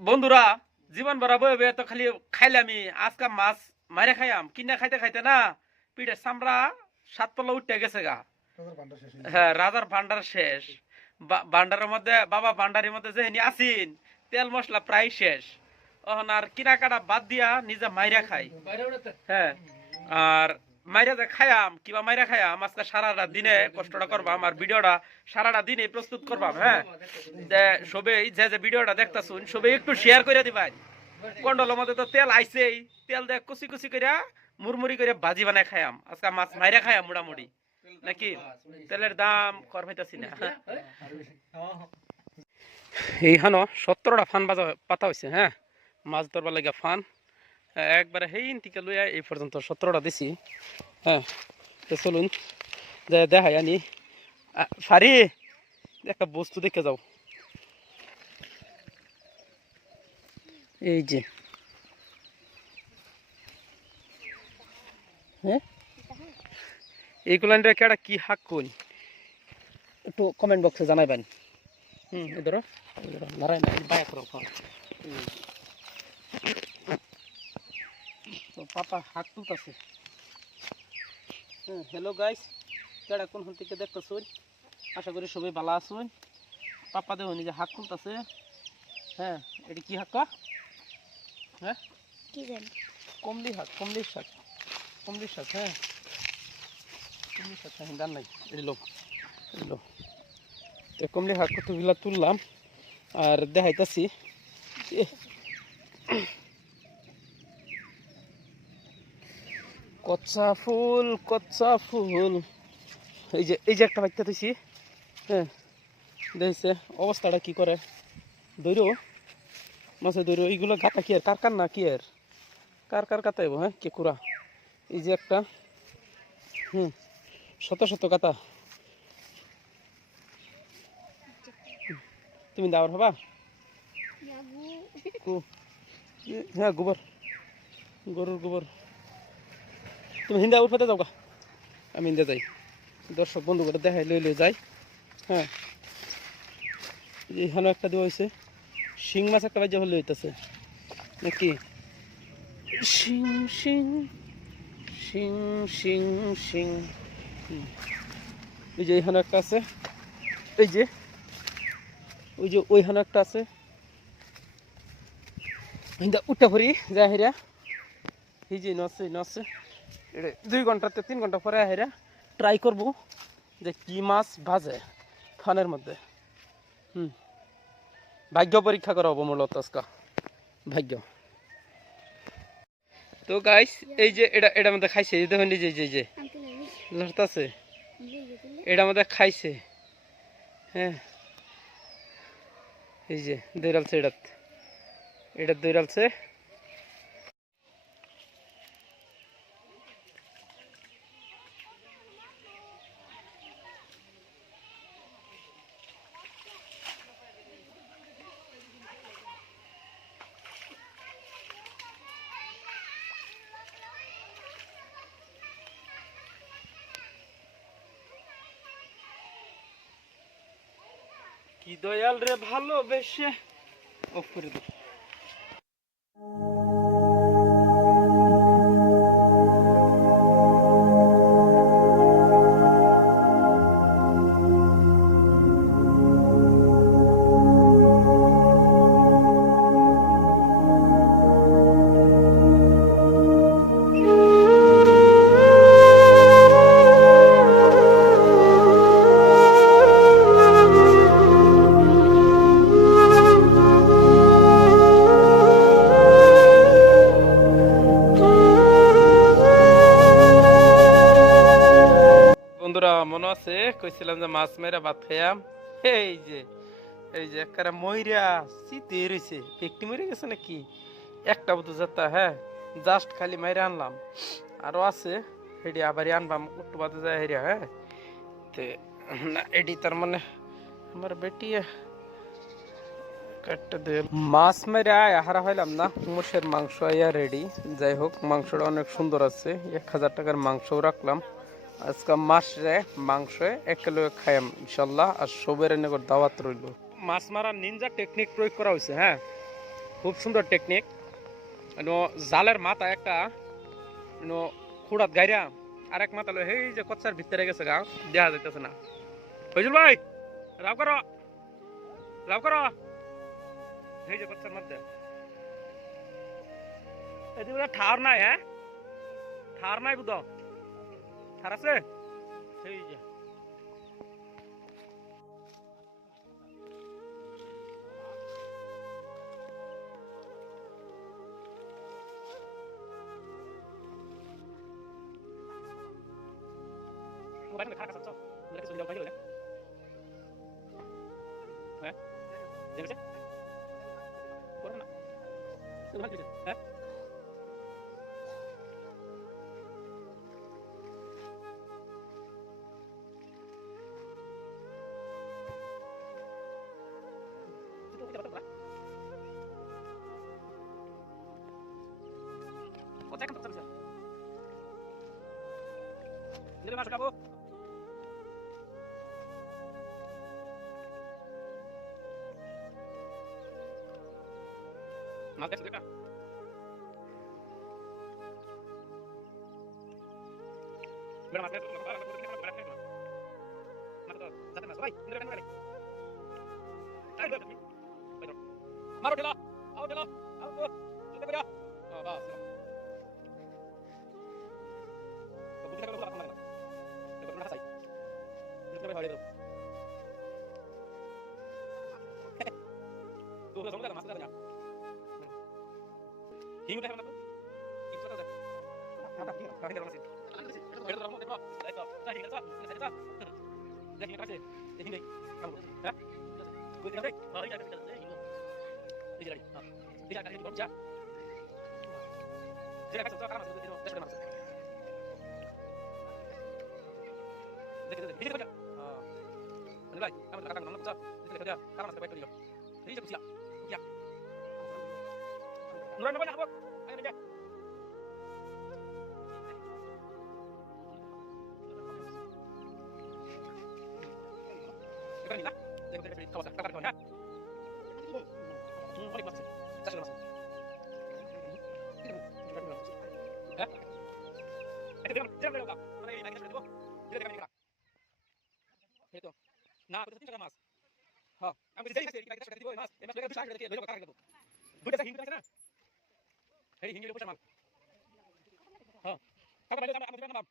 বন্ধুরা জীবন ভরা বয়ে বয়ে তো খালি খাইলামই আজকে মাছ মারে খাইয়াম কিনা খাইতে খাইতে না পিঠের চামড়া সাত পল্লা উঠে গেছে গা। হ্যাঁ, রাজার ভান্ডার শেষ। ভান্ডারের মধ্যে বাবা ভান্ডারের মধ্যে যেহেনি আসিন তেল মশলা প্রায় শেষ। এখন আর কিনা কাটা বাদ দিয়া নিজে মাইরা খাই। হ্যাঁ, আর মাইরা যে খায়াম কিবা মাইরা খায়াম আজকে সারাটা দিনে কষ্টটা করবাম আর ভিডিওটা সারাটা দিনে প্রস্তুত করবাম। হ্যাঁ, যে সবাই যে যে ভিডিওটা দেখতাছুন সবাই একটু শেয়ার করে দিবেন। কন্ডলের মধ্যে তো তেল আইছেই, তেল দিয়ে কুচি কুচি করে মুড়মুড়ি করে ভাজি বানায় খায়াম। আজকে মাছ মাইরা খায়াম মোটামুটি নাকি। তেলের দাম কর পাইতাছি না। এইখানো 17টা ফান বাজা পাতা হয়েছে। হ্যাঁ, মাছ ধরবার লাগে ফান একবারে হেইন থেকে লইয়া এই পর্যন্ত 17টা দিছি। হ্যাঁ, তো চলুন যে দেখাই আনি ফারি একটা বস্তু দেখে যাও। এই যে হ্যাঁ, এইগুলা কেটা কি হাক কই একটু কমেন্ট বক্সে জানাইবেন। ধরো নারায়ণ বায়া করো তো পাপা হাক তুলতেছে। হ্যাঁ, হ্যালো গাইস, কেডা কোন থেকে দেখতেছুন, আশা করি সবাই ভালো আছুন। পাপা দেখো নিজে হাক তুলতেছে। হ্যাঁ, এটা কি হাক? হ্যাঁ, কি জানি কমলি শাক, কমলি শাক, কমলি শাক। হ্যাঁ, কমলি শাক জান নাই এলো এলো। তো কমলি শাক কতগুলা তুললাম আর দেখাইতাছি। কচ্ছা ফুল, কচ্ছা ফুল। এই যে একটা বাচ্চা দিছি। হ্যাঁ, দেখছে অবস্থাটা কি করে। দৈর মাছে দৈর এইগুলো গাতা কি আর কার না কি আর কার কাতাইব। হ্যাঁ, কে কুড়া এই যে একটা শত শত কাতা। তুমি দাওয়ার হবা? হ্যাঁ, গোবর, গরুর গোবর। তুমি হিন্দা উঠতে যাও গা, আমি হিন্দা যাই। দর্শক বন্ধু করে দেখাই লই যাই। হ্যাঁ, এখানে একটা দেওয়া হয়েছে শিং মাছ একটা বাজে হলে হইতেছে নাকি। শিং শিং শিং শিং শিং। এই যে এখানে একটা আছে, এই যে ওই যে ওইখানে একটা আছে। উঠা ভরি যায় হেরা এই যে নছে নছে। 2 ঘন্টাতে 3 ঘন্টা পরে হেরা ট্রাই করব যে কি মাছ ভাজে ফানের মধ্যে। ভাগ্য পরীক্ষা করা হবো মূলত আজকা, ভাগ্য। তো গাইস এই যে এটা মধ্যে খাইছে, দেখুন এই যে লড়তাছে, এটা মধ্যে খাইছে। হ্যাঁ, এই যে দৈরালছে, এটা দৈরালছে। কি দয়াল রে ভালোবেসে অফ করে দিই। বন্ধুরা মনে আছে কইছিলাম যে মাছ মেরা ভাত খাইয়াম। এই যে একটা ময়রা চিতে রয়েছে, একটি মরে গেছে নাকি একটা বুধ যাতা। হ্যাঁ, জাস্ট খালি মাইরে আনলাম, আরো আছে হেডি আবারই আনবাম একটু বাদে যায় হেরিয়া। হ্যাঁ, তে না এডি তার মানে আমার বেটি মাছ মেরে আহারা হইলাম না। মোষের মাংস আইয়া রেডি। যাই হোক, মাংসটা অনেক সুন্দর আছে। 1000 টাকার মাংসও রাখলাম আজকে। মাসে মাংস 1 কিলো খাইম ইনশাল্লাহ। আর সবের এনেকর দাওয়াত রইল। মাছ মারার নিনজা টেকনিক প্রয়োগ করা হয়েছে। হ্যাঁ, খুব সুন্দর টেকনিক। জালের মাথা একটা খুঁড়াত গাইরা আর এক মাথা এই যে কচ্ছার ভিতরে গেছে গা, দেখা যাইতেছে না। ফজল ভাই রাও করো, রাও করো, এই যে কচ্ছার মধ্যে এদিকে ঠার নাই। হ্যাঁ ঠার নাই বুঝো, ঠার আছে এই যে মোবাইল খারাপ আছে। বলে কিছু যাও ভাই হলে হ্যাঁ দেখেছে করো না তুমি ভালো দিছে। হ্যাঁ কোথায় কাম করছ? নিলে মাছ খাবো। মাছ দেখছ দেখা? বেড়া মাছ দেখছ? মাছ তো যাতে মাছ ভাই নিলে কেন করে? আই দে তুমি। মারো ঢেলা, আও ঢেলা, আও গো, জলদি করে। বাস। তো বুঝি লাগলো কথা লাগে না। দেখো তোমরা হাসাই। দেখো ভাই হয়ে দাও। তো সমস্যা মাছ দাও না। হিং উঠে না তো? হিং চলে যায়। আটা কি? কাহিনী করো না। এটা তো রাখো দেখো। এই তো, হিং আছে, এটা আছে। দেখি এটা আছে। হিং দেই। কাম করো। হ্যাঁ? কই দিলাম রে? এই জায়গা থেকে এই হিং। এই জায়গা। হ্যাঁ। এই জায়গা থেকে যা। যেটা কাছে তো কাম আছে দিনো, দেশে মাছ। দেখে দেখে দেখে দেখে। হ্যাঁ। মানে ভাই, আমি তো কাকা নাম না বুঝা। দেখে দেখে কাম আছে বাইক করিও। এই যে বুঝিয়া। বুঝিয়া। নুরান ভাই না হবো। আগে যা। এখানে না। দেখো দেখে খাওয়া টাকা খাওয়া হ্যাঁ। অনেক মাছ আছে। চারশো মাছ। হ্যাঁ? এটা দিলাম, দিলাম দিলাম। মানে এই নাকি দেবো। দিলে দেখা নিকা। এই তো। না, কত 3 টাকা মাছ। হ্যাঁ, আমি যেই খাইছি এই টাকা দিব এই মাছ। এই মাছ লেগে 2 টাকা দিয়ে ধরে টাকা দেব। দুইটা হিং আছে না? এই হিং এর পয়সা মাল। হ্যাঁ। টাকা বাইরে আমরা দিলাম না।